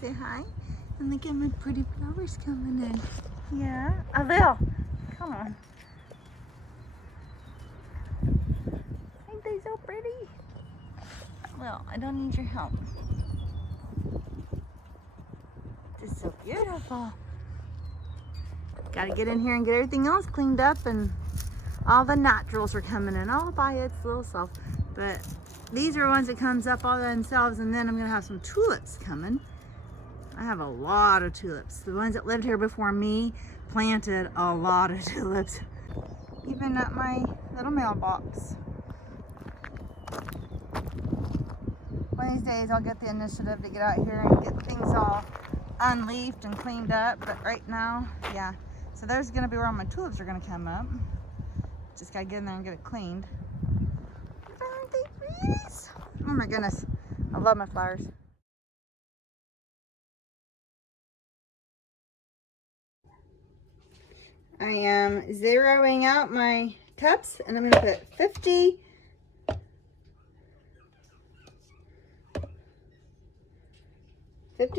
say hi? And look at my pretty flowers coming in. Yeah, a little. Come on. Ain't they so pretty? Well, I don't need your help. This is so beautiful. Gotta get in here and get everything else cleaned up, and all the naturals are coming in all by its little self. But these are ones that comes up all by themselves, and then I'm gonna have some tulips coming. I have a lot of tulips. The ones that lived here before me planted a lot of tulips. Even at my little mailbox. One of these days I'll get the initiative to get out here and get things all unleafed and cleaned up. But right now, yeah. So there's gonna be where all my tulips are gonna come up. Just gotta get in there and get it cleaned. Aren't they pretty? Oh my goodness. I love my flowers. I am zeroing out my cups, and I'm going to put 50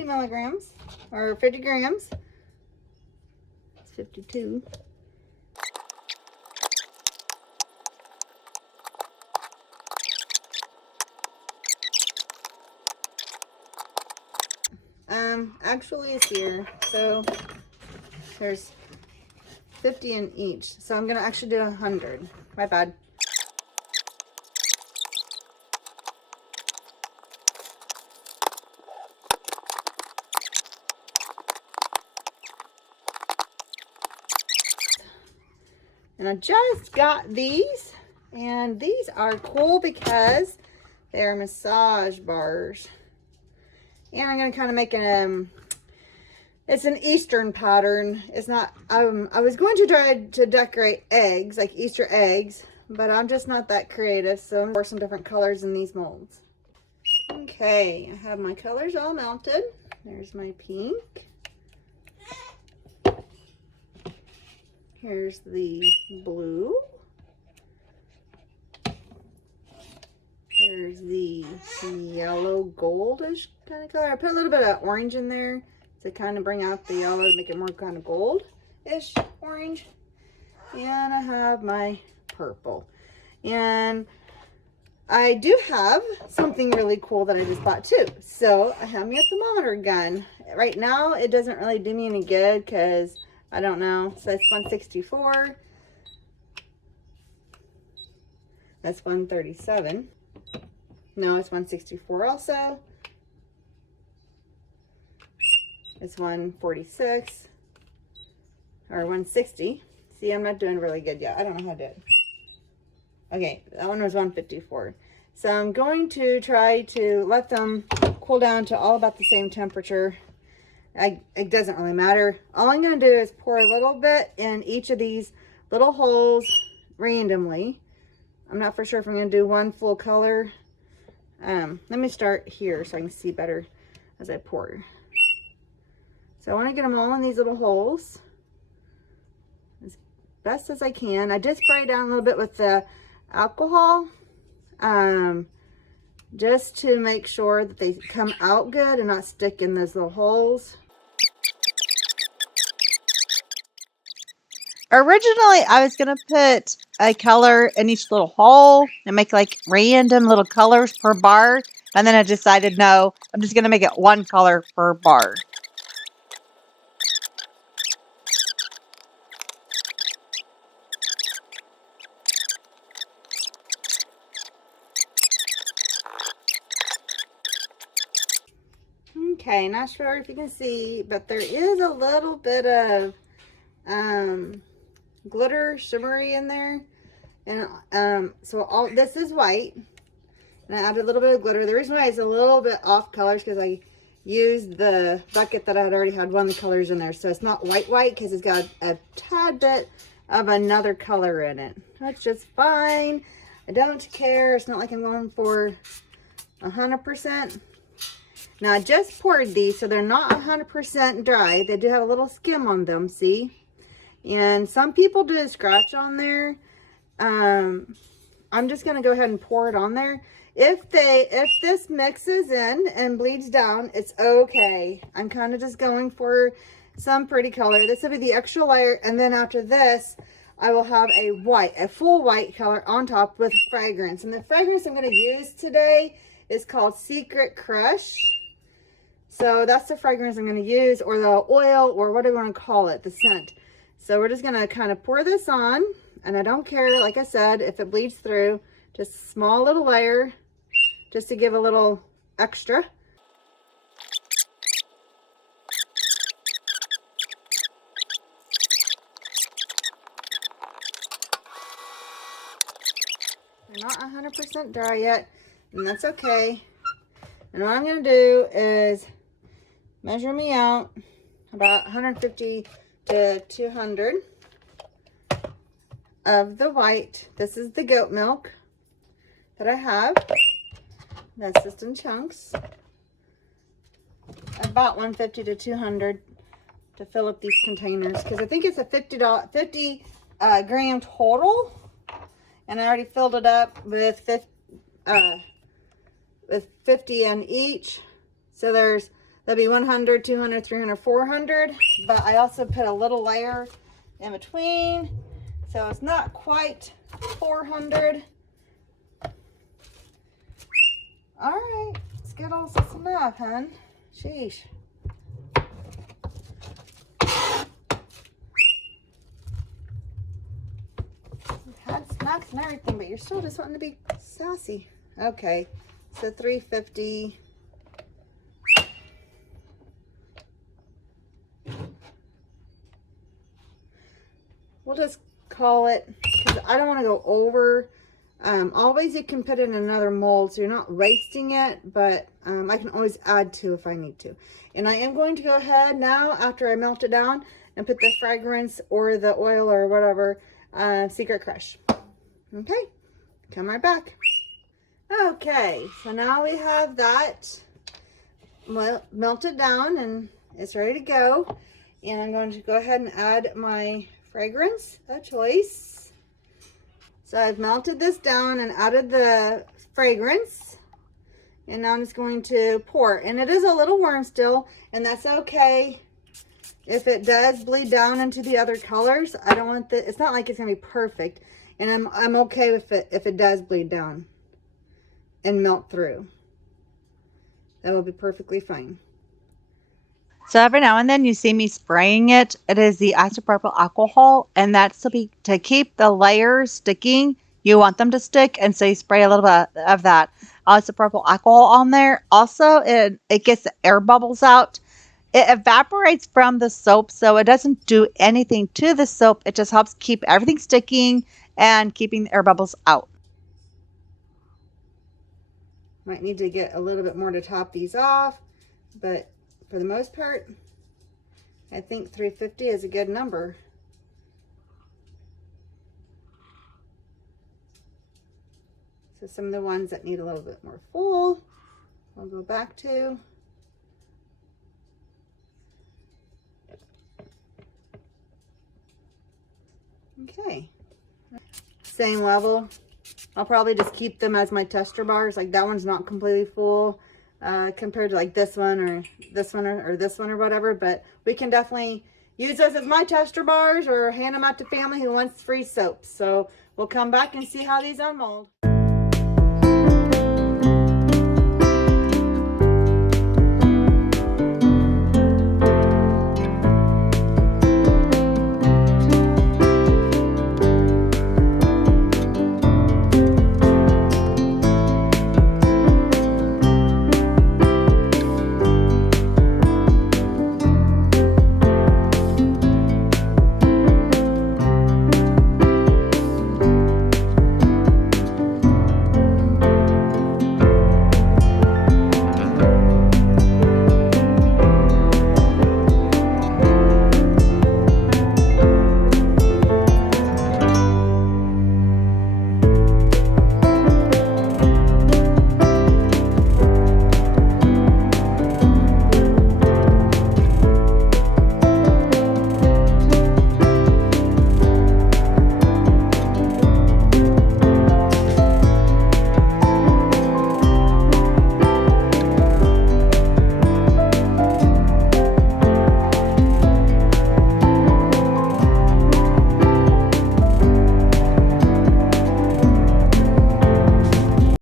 milligrams, or 50 grams. It's 52. Actually it's here, so there's 50 in each, so I'm gonna actually do 100. My bad. And I just got these, and these are cool because they're massage bars. And I'm gonna kind of make an it's an Eastern pattern. It's not, I was going to try to decorate eggs, like Easter eggs, but I'm just not that creative, so I'm gonna pour some different colors in these molds. Okay, I have my colors all melted. There's my pink. Here's the blue. Here's the yellow goldish kind of color. I put a little bit of orange in there to kind of bring out the yellow to make it more kind of gold-ish orange. And I have my purple. And I do have something really cool that I just bought too. So I have me a thermometer gun. Right now it doesn't really do me any good because I don't know. So it's 164. That's 137. No, it's 164 also. It's 146 or 160. See, I'm not doing really good yet. I don't know how to do it. Okay, that one was 154. So I'm going to try to let them cool down to all about the same temperature. It doesn't really matter. All I'm going to do is pour a little bit in each of these little holes randomly. I'm not for sure if I'm going to do one full color. Let me start here so I can see better as I pour. So I want to get them all in these little holes as best as I can. I did spray down a little bit with the alcohol just to make sure that they come out good and not stick in those little holes. Originally, I was going to put a color in each little hole and make like random little colors per bar. And then I decided, no, I'm just going to make it one color per bar. Okay, not sure if you can see, but there is a little bit of glitter shimmery in there. And so all this is white. And I added a little bit of glitter. The reason why it's a little bit off colors because I used the bucket that I had already had one of the colors in there. So it's not white because it's got a tad bit of another color in it. That's just fine. I don't care. It's not like I'm going for 100%. Now I just poured these, so they're not 100% dry. They do have a little skim on them, see? And some people do a scratch on there. I'm just going to go ahead and pour it on there. If this mixes in and bleeds down, it's okay. I'm kind of just going for some pretty color. This will be the extra layer, and then after this, I will have a full white color on top with fragrance. And the fragrance I'm going to use today is called Secret Crush. So that's the fragrance I'm going to use, or the oil, or what do you want to call it, the scent. So we're just going to kind of pour this on, and I don't care, like I said, if it bleeds through. Just a small little layer, just to give a little extra. They're not 100% dry yet, and that's okay. And what I'm going to do is measure me out about 150 to 200 of the white. This is the goat milk that I have. That's just in chunks. About 150 to 200 to fill up these containers, because I think it's a 50 gram total, and I already filled it up with 50 in each. So that'll be 100, 200, 300, 400. But I also put a little layer in between, so it's not quite 400. All right, let's get all this enough, hun. Sheesh. We've had snacks and everything, but you're still just wanting to be sassy. Okay, so 350. We'll just call it, because I don't want to go over. Always you can put it in another mold, so you're not wasting it, but I can always add to if I need to. And I am going to go ahead now, after I melt it down, and put the fragrance or the oil or whatever, Secret Crush. Okay, come right back. Okay, so now we have that melted down and it's ready to go. And I'm going to go ahead and add my fragrance of choice. So I've melted this down and added the fragrance, and now I'm just going to pour. And it is a little warm still, and that's okay if it does bleed down into the other colors. I don't want it's not like it's gonna be perfect, and I'm okay with it if it does bleed down and melt through. That will be perfectly fine. So every now and then you see me spraying it. It is the isopropyl alcohol, and that's to keep the layers sticking. You want them to stick, and so you spray a little bit of that isopropyl alcohol on there. Also, it gets the air bubbles out. It evaporates from the soap, so it doesn't do anything to the soap. It just helps keep everything sticking and keeping the air bubbles out. Might need to get a little bit more to top these off, but for the most part, I think 350 is a good number. So some of the ones that need a little bit more full, I'll go back to. Okay. Same level. I'll probably just keep them as my tester bars. Like that one's not completely full. Compared to like this one or this one or this one or whatever, but we can definitely use those as my tester bars or hand them out to family who wants free soap. So we'll come back and see how these unmold.